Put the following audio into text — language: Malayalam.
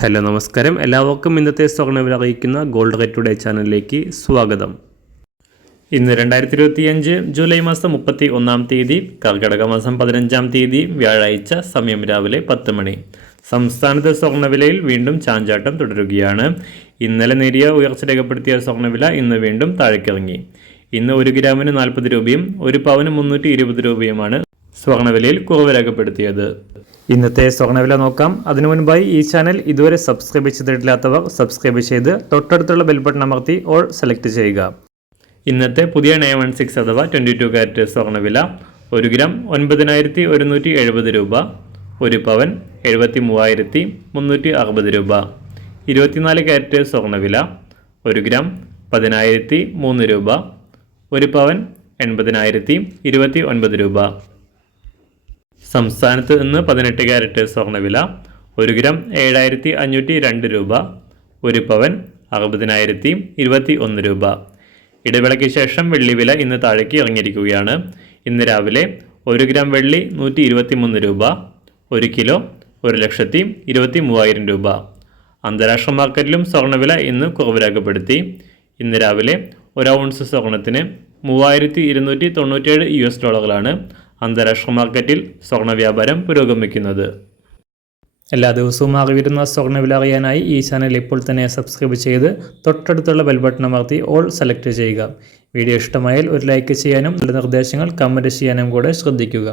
ഹലോ നമസ്കാരം, എല്ലാവർക്കും ഇന്നത്തെ സ്വർണ്ണവില അറിയിക്കുന്ന ഗോൾഡ് റേറ്റ് ടുഡേ ചാനലിലേക്ക് സ്വാഗതം. ഇന്ന് 2025 ജൂലൈ മാസം 31-ാം തീയതി, കർക്കിടക മാസം 15-ാം തീയതി വ്യാഴാഴ്ച, സമയം രാവിലെ 10 മണി. സംസ്ഥാനത്തെ സ്വർണ്ണവിലയിൽ വീണ്ടും ചാഞ്ചാട്ടം തുടരുകയാണ്. ഇന്നലെ നേരിയ ഉയർച്ച രേഖപ്പെടുത്തിയ സ്വർണ്ണവില ഇന്ന് വീണ്ടും താഴേക്കിറങ്ങി. ഇന്ന് 1 ഗ്രാമിന് 40 രൂപയും 1 പവന് 320 രൂപയുമാണ് സ്വർണ്ണവിലയിൽ കുറവ് രേഖപ്പെടുത്തിയത്. ഇന്നത്തെ സ്വർണ്ണവില നോക്കാം. അതിനു മുൻപായി ഈ ചാനൽ ഇതുവരെ സബ്സ്ക്രൈബ് ചെയ്തിട്ടില്ലാത്തവർ സബ്സ്ക്രൈബ് ചെയ്ത് തൊട്ടടുത്തുള്ള ബെൽ ബട്ടൺ അമർത്തി ഓൾ സെലക്ട് ചെയ്യുക. ഇന്നത്തെ പുതിയ 916 അഥവാ 22 കാരറ്റ് സ്വർണ്ണവില 1 ഗ്രാം 9,170 രൂപ, 1 പവൻ 73,360 രൂപ. 24 കാരറ്റ് സ്വർണ്ണവില 1 ഗ്രാം 10,003 രൂപ, 1 പവൻ 80,029 രൂപ. സംസ്ഥാനത്ത് ഇന്ന് 18 കാരറ്റ് സ്വർണ്ണവില 1 ഗ്രാം 7,502 രൂപ, 1 പവൻ 60,021 രൂപ. ഇടവേളയ്ക്ക് ശേഷം വെള്ളിവില ഇന്ന് താഴേക്ക് ഇറങ്ങിയിരിക്കുകയാണ്. ഇന്ന് രാവിലെ 1 ഗ്രാം വെള്ളി 123 രൂപ, 1 കിലോ 1,23,000 രൂപ. അന്താരാഷ്ട്ര മാർക്കറ്റിലും സ്വർണ്ണവില ഇന്ന് കുറവ് രേഖപ്പെടുത്തി. ഇന്ന് രാവിലെ 1 ഔൺസ് സ്വർണത്തിന് $3,297 അന്താരാഷ്ട്ര മാർക്കറ്റിൽ സ്വർണ്ണ വ്യാപാരം പുരോഗമിക്കുന്നത്. എല്ലാ ദിവസവും അറിവിരുന്ന സ്വർണ്ണവില അറിയാനായി ഈ ചാനൽ ഇപ്പോൾ തന്നെ സബ്സ്ക്രൈബ് ചെയ്ത് തൊട്ടടുത്തുള്ള ബെൽ ബട്ടൺ അമർത്തി ഓൾ സെലക്ട് ചെയ്യുക. വീഡിയോ ഇഷ്ടമായാൽ ഒരു ലൈക്ക് ചെയ്യാനും നല്ല നിർദ്ദേശങ്ങൾ കമൻറ്റ് ചെയ്യാനും കൂടെ ശ്രദ്ധിക്കുക.